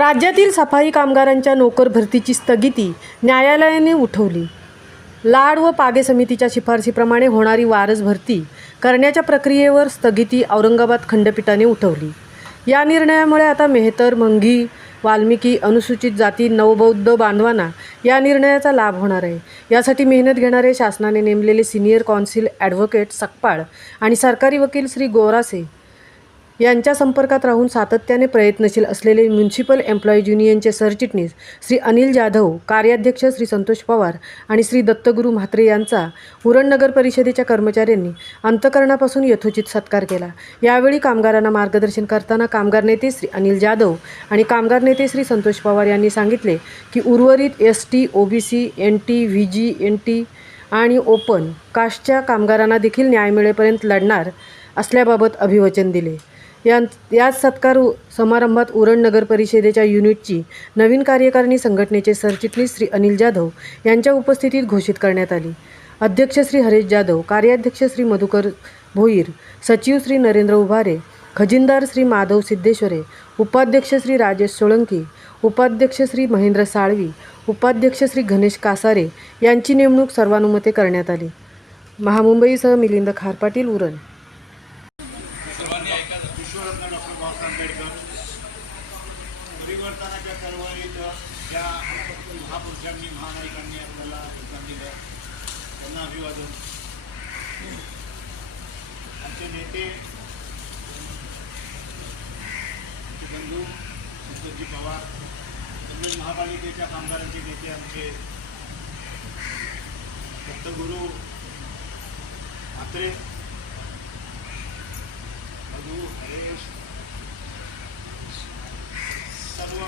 राज्यातील सफाई कामगारांच्या नोकर भरतीची स्थगिती न्यायालयाने उठवली। लाड व पागे समितीच्या शिफारसीप्रमाणे होणारी वारस भरती करण्याच्या प्रक्रियेवर स्थगिती औरंगाबाद खंडपीठाने उठवली। या निर्णयामुळे आता मेहतर, मंघी, वाल्मिकी, अनुसूचित जाती, नवबौद्ध बांधवांना या निर्णयाचा लाभ होणार आहे। यासाठी मेहनत घेणारे शासनाने नेमलेले सिनियर कौन्सिल ॲडव्होकेट सकपाळ आणि सरकारी वकील श्री गोरासे यांच्या संपर्कात राहून सातत्याने प्रयत्नशील असलेले म्युनिसिपल एम्प्लॉईज युनियनचे सरचिटणीस श्री अनिल जाधव, कार्याध्यक्ष श्री संतोष पवार आणि श्री दत्तगुरू म्हात्रे यांचा उरण नगर परिषदेच्या कर्मचाऱ्यांनी अंतःकरणापासून यथोचित सत्कार केला। यावेळी कामगारांना मार्गदर्शन करताना कामगार नेते श्री अनिल जाधव आणि कामगार नेते श्री संतोष पवार यांनी सांगितले की उर्वरित ST, OBC, NT, VG, NT आणि ओपन कास्टच्या कामगारांना देखील न्याय मिळेपर्यंत लढणार असल्याबाबत अभिवचन दिले। याच सत्कार समारंभात उरण नगर परिषदेच्या युनिटची नवीन कार्यकारिणी संघटनेचे सरचिटणीस श्री अनिल जाधव यांच्या उपस्थितीत घोषित करण्यात आली। अध्यक्ष श्री हरेश जाधव, कार्याध्यक्ष श्री मधुकर भोईर, सचिव श्री नरेंद्र उभारे, खजिनदार श्री माधव सिद्धेश्वरे, उपाध्यक्ष श्री राजेश सोळंकी, उपाध्यक्ष श्री महेंद्र साळवी, उपाध्यक्ष श्री गणेश कासारे यांची नेमणूक सर्वानुमते करण्यात आली। महामुंबईसह मिलिंद खारपाटील, उरण। परिवर्तनाच्या चळवळीत ज्या महापुरुषांनी, महानायकांनी आपल्याला योगदान दिलं त्यांना अभिवादन। आमचे नेते बंधू संतोषजी पवार, तमिळ महापालिकेच्या कामगारांचे नेते आमचे दत्तगुरू म्हात्रे, मधु, हरेश, सर्व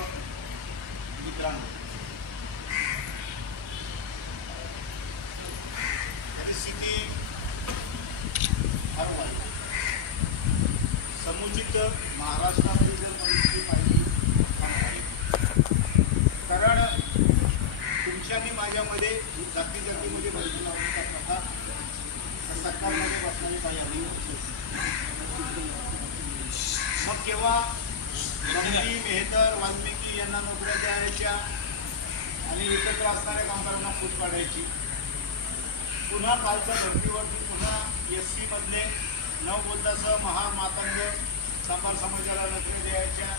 मित्रांनो, परिस्थिती फार वाईट आहे। समुचित महाराष्ट्रामध्ये जर परिस्थिती पाहिली कारण तुमच्या आणि माझ्यामध्ये जातीमध्ये बदल लावण्याचा प्रकार सरकारमध्ये बसणारे काही आम्ही मग केव्हा मंघी, मेहतर, वाल्मिकी यांना नोकऱ्या द्यायच्या आणि एकत्र असणाऱ्या कामगारांना फूट काढायची। पुन्हा कालच्या धर्तीवरती पुन्हा SC मधले नवबौद्धासह महामातंग सांबार समाजाला नोकऱ्या द्यायच्या,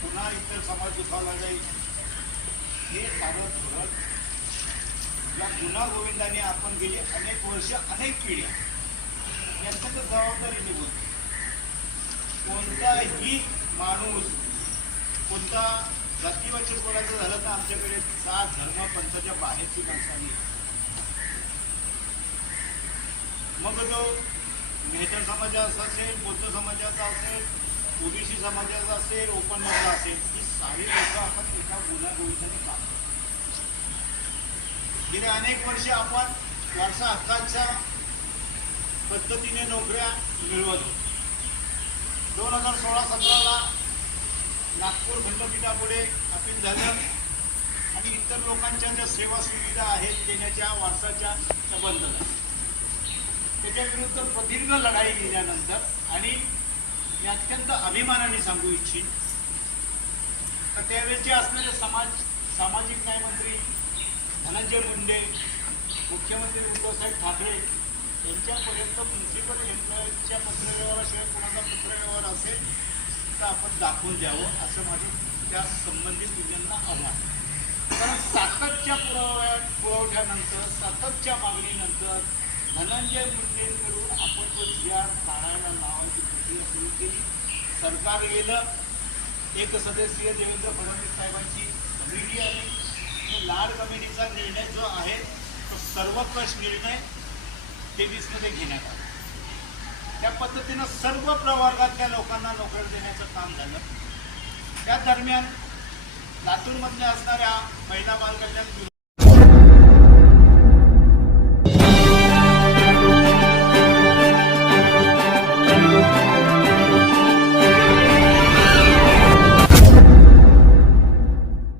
पुन्हा इतर समाज दुखावला जाईल। हे सारं धोरण या गुन्हा गोविंदाने आपण गेली अनेक वर्ष, अनेक पिढ्या यांचं तर जबाबदारी निघून कोणताही माणूस, कोणता जातीवाचक बोलायचं झालं तर आमच्याकडे जात धर्म पंथाच्या बाहेरची माणसांनी, मग जो मेहतर समाजाचा असेल, बौद्ध समाजाचा असेल, OBC समाजाचा असेल, ओपन मधला असेल, ही सारी लोक आपण एका गुन्हा गोविंदाने काम करतो। गेल्या अनेक वर्षे आपण वारसा हक्काच्या पद्धतीने नोकऱ्या मिळवत होतो। 2016-17ला नागपूर खंडपीठापुढे अपील झालं आणि इतर लोकांच्या ज्या सेवा सुविधा आहेत देण्याच्या वारसाच्या संबंध झाला। त्याच्या विरुद्ध प्रदीर्घ लढाई दिल्यानंतर आणि मी अत्यंत अभिमानाने सांगू इच्छित तर त्यावेळेचे असणारे सामाजिक न्याय मंत्री धनंजय मुंडे, मुख्यमंत्री उद्धवसाहेब ठाकरे यांच्यापर्यंत म्युनिसिपल एम्प्लॉईजच्या पत्रव्यवहाराशिवाय कोणाचा पत्रव्यवहार असेल तर आपण दाखवून द्यावं असं माझं त्या संबंधित युनियनला आव्हान। कारण सातत्य पुरवठ्यानंतर, सातत्य मागणीनंतर धनंजय मुंडेंकडून आपण तो GR काढायला लावायची प्रक्रिया सुरू केली। सरकार गेलं, एक सदस्यीय देवेंद्र फडणवीस साहेबांची कमिटी आली। लाड कमिटीचा निर्णय जो आहे तो सर्वकष निर्णय 23 मध्ये घेण्यात आला। त्या पद्धतीनं सर्व प्रवर्गातल्या लोकांना नोकऱ्या देण्याचं काम झालं। त्या दरम्यान लातूरमधल्या असणाऱ्या महिला बाल कल्याण